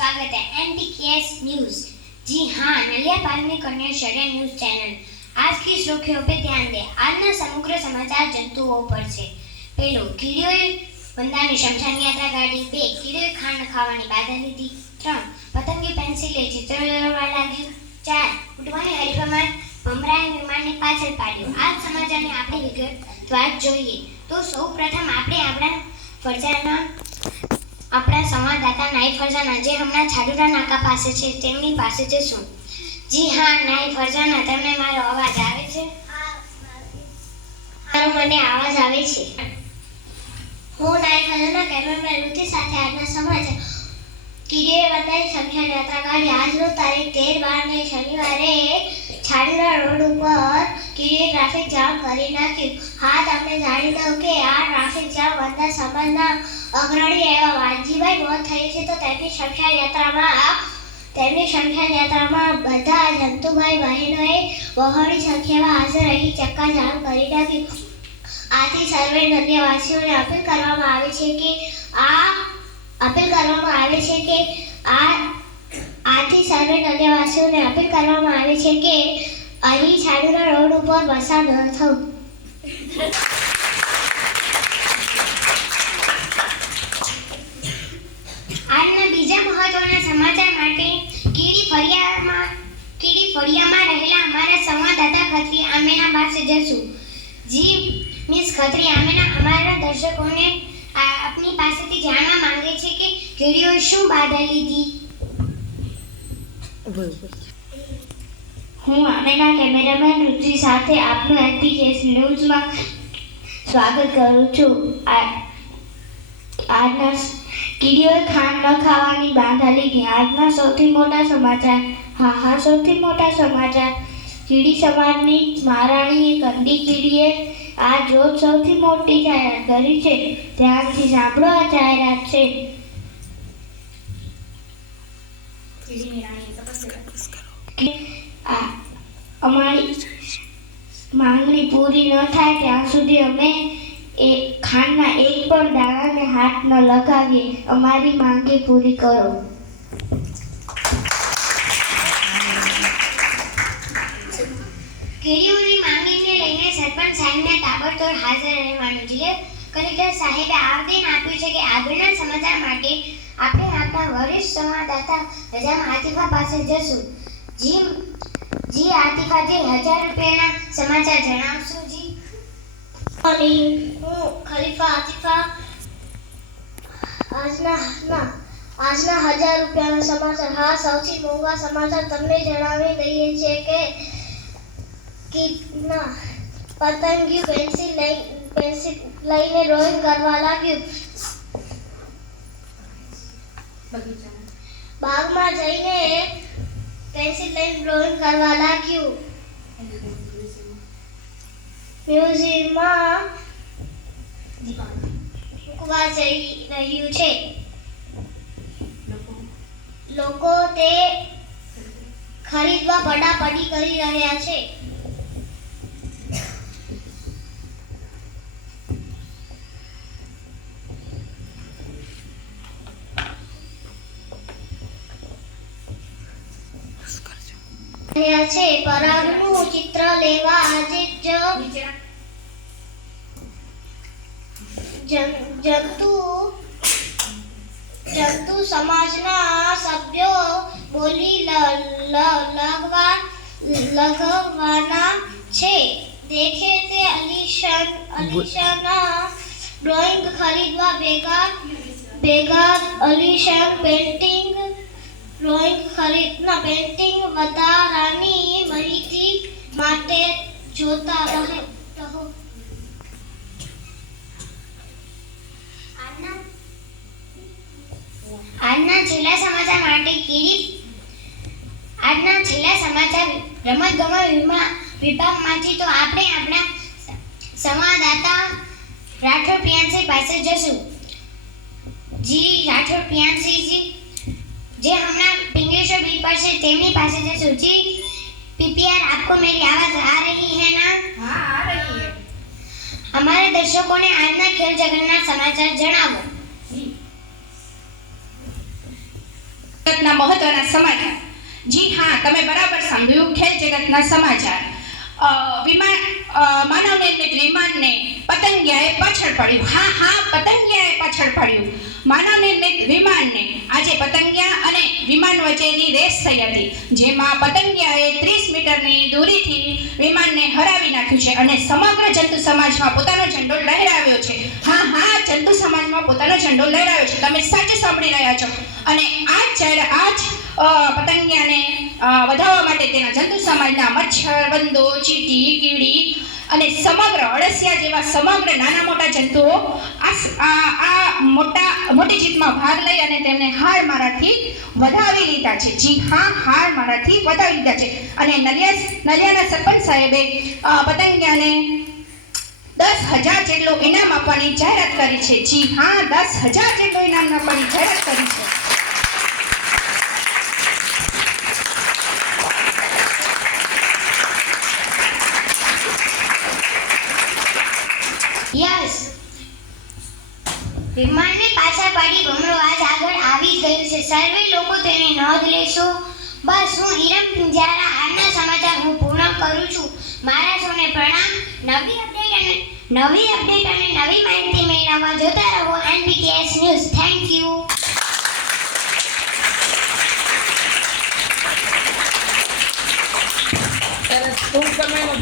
स्वागत है NTKS news. जी हाँ, नलिया पालनी कन्या शरण न्यूज चैनल आज की सुर्खियों पे ध्यान दे। આજના સમગ્ર સમાચાર જંતુઓ પર છે। પહેલું, કીડીઓએ વંદાની શમશાન યાત્રા કાઢી। 2, કીડીઓએ ખાંડ ખાવાની બાધા લીધી। 3, પતંગી પેન્સિલે ચિત્ર દોરવા લાગ્યું। 4, ઉડવાની હરીફામાં ભમરાએ વિમાનને પાછળ પાડ્યું। આ સમાચારને આપણે વિગતવાર જોઈએ તો સૌપ્રથમ આપણે આપણા સંવાદદાતા નાઈ ફરજાના જે હમણાં છાડુરા નાકા પાસે છે તેમની પાસે જશું। જી हाँ, નાઈ ફરજાના, તમને મારો અવાજ આવે છે? મારો મને અવાજ આવે છે। હું નાઈ ફરજાના કેમેરામેન રુચિ સાથે આજના સમાચાર। કીડીઓએ વંદાની શમશાન યાત્રા કાઢી। આજનો તારીખ 13/12 શનિવારે છાડુરા રોડ ઉપર કીડીઓએ ટ્રાફિક જામ કરી નાખ્યું। હા, તમને જાણી દઉં કે આ ટ્રાફિક જામ વંદા સમાજના અગ્રણી એવા વાનજીભાઈ મોત થઈ છે તો તેમની શમશાન યાત્રામાં બધા જંતુભાઈ બહેનોએ બહોળી સંખ્યામાં હાજર રહી ચક્કાજામ કરી નાખ્યું। આથી સર્વે નદીવાસીઓને અપીલ કરવામાં આવે છે કે અહીં છાડુરા રોડ ઉપર વરસાદ ન થવું। આજના બીજા મહત્વના સમાચાર માટે કીડી ફળિયામાં રહેલા અમારા સંવાદદાતા ખત્રી આમેના પાસે જશું। जी मिस खत्री आमेना हमारा दर्शकोने अपनी पासेथी जानवा मांगे छे के कीड़ीओए शुं बाधा लीधी। હું આમેના કેમેરામેન રુચિ સાથે આપનું NTKS ન્યૂઝમાં સ્વાગત કરું છું। આજના કીડીઓએ ખાંડ ન ખાવાની બાધા લીધી। આજના સૌથી મોટા સમાચાર। સૌથી મોટા સમાચાર। કીડી સમાજની મહારાણી કંડી કીડીએ આજ રોજ સૌથી મોટી જાહેરાત કરી છે। ધ્યાનથી સાંભળો, આ જાહેરાત છે। અમારી માંગણી પૂરી ન થાય ત્યાં સુધી અમે ખાંડના એક પણ દાણાને હાથ ન લગાવીએ। અમારી માંગણી પૂરી કરો। કીડીઓની માંગણીને લઈને સરપંચ સાહેબને તાબડતોડ હાજર રહેવાનું જિલ્લા કલેક્ટર સાહેબે આવેદન આપ્યું છે કે આગળના સમાચાર માટે આપણે આપણા વરિષ્ઠ સંવાદદાતા રજામ આતિફા પાસે જશું। જી આતિફા जी 1000 રૂપિયાના સમાચાર જણાવશો? જી હું ખલીફા આતિફા આજના 1000 રૂપિયાના સમાચાર। હા, સૌથી મોંઘા સમાચાર તમને જણાવી દઈએ છે કે પતંગિયું પેન્સિલ લઈને ડ્રોઈંગ કરવા લાગ્યું। બાગમાં જઈને પેન્સિલ લઈને ડ્રોઈંગ કરવા લાગ્યું। મ્યુઝિયમમાં મૂકવા જઈ રહ્યું છે। લોકો તે ખરીદવા પડાપડી કરી રહ્યા છે। પરાગનું ચિત્ર લેવા આજે જંતુ સમાજના સભ્યો બોલી લગાવવાના છે। દેખે તે અલીશાના ડ્રોઈંગ ખરીદવા ભેગા અલીશાન પેન્ટિંગ વધારાની માહિતી માટે જોતા રહો। આજના છેલ્લા સમાચાર રમતગમત વિભાગમાંથી તો આપણે આપણા સંવાદદાતા રાઠોડ પ્રિયાંશી પાસે જશું। જી રાઠોડ પ્રિયાંશી जी જે હમણાં પિંગલેશ્વર બીચ पर से તેમની પાસે જશું। जी पीपीआर, आपको मेरी आवाज आ रही है ना? हाँ, आ रही है। हमारे दर्शकों ने આજના ખેલ જગતના સમાચાર જણાવો। જગતના મહત્વના સમાચાર. જી હા, તમે બરાબર સાંભળ્યું, ખેલ જગતના સમાચાર. માનવ નિર્મિત વિમાનને પતંગિયાએ પાછળ પાડ્યું. હા, પતંગિયાએ પાછળ પાડ્યું. માનવ નિર્મિત વિમાનને આજે પતંગિયા અને વિમાન વચ્ચેની રેસ થઈ હતી, જેમાં પતંગિયાએ 30 મીટરની દૂરીથી વિમાનને હરાવી નાખ્યું છે અને સમગ્ર જંતુ સમાજમાં પોતાનો ઝંડો લહેરાવ્યો છે. હા, જંતુ સમાજમાં પોતાનો ઝંડો લહેરાવ્યો છે. તમે સાચું સાંભળી રહ્યા છો. અને આ જ પતંગિયાને વધારવા માટે તેના જંતુ સમાજના મચ્છર, વંદો, ચીંટી, કીડી અને સમગ્ર અળસિયા જેવા સમગ્ર નાના મોટા જંતુઓ મોટી જીતમાં ભાગ લઈ અને તેમને હાર મારાથી વધાવી લીધા છે. જી હા, હાર મારાથી વધાવી લીધા છે. અને નલિયાના સરપંચ સાહેબે પતંગિયાને 10,000 જેટલું ઇનામ આપવાની જાહેરાત કરી છે. જી હા, 10,000 જેટલું ઇનામ આપવાની જાહેરાત કરી છે. યસ, વિમાનને પાછળ પાડી ભમરો આજ આગળ આવી ગયું છે. સર્વે લોકો તેની નોંધ લેશો. બસ, હું ઈરમ પિંજારા. આજના સમાચાર હું પૂર્ણ કરું છું. મારા સૌને પ્રણામ. નવી અપડેટ અને નવી માહિતી મેળવવા જોતા રહો NBKS ન્યૂઝ. Thank you. ટૂંક સમયમાં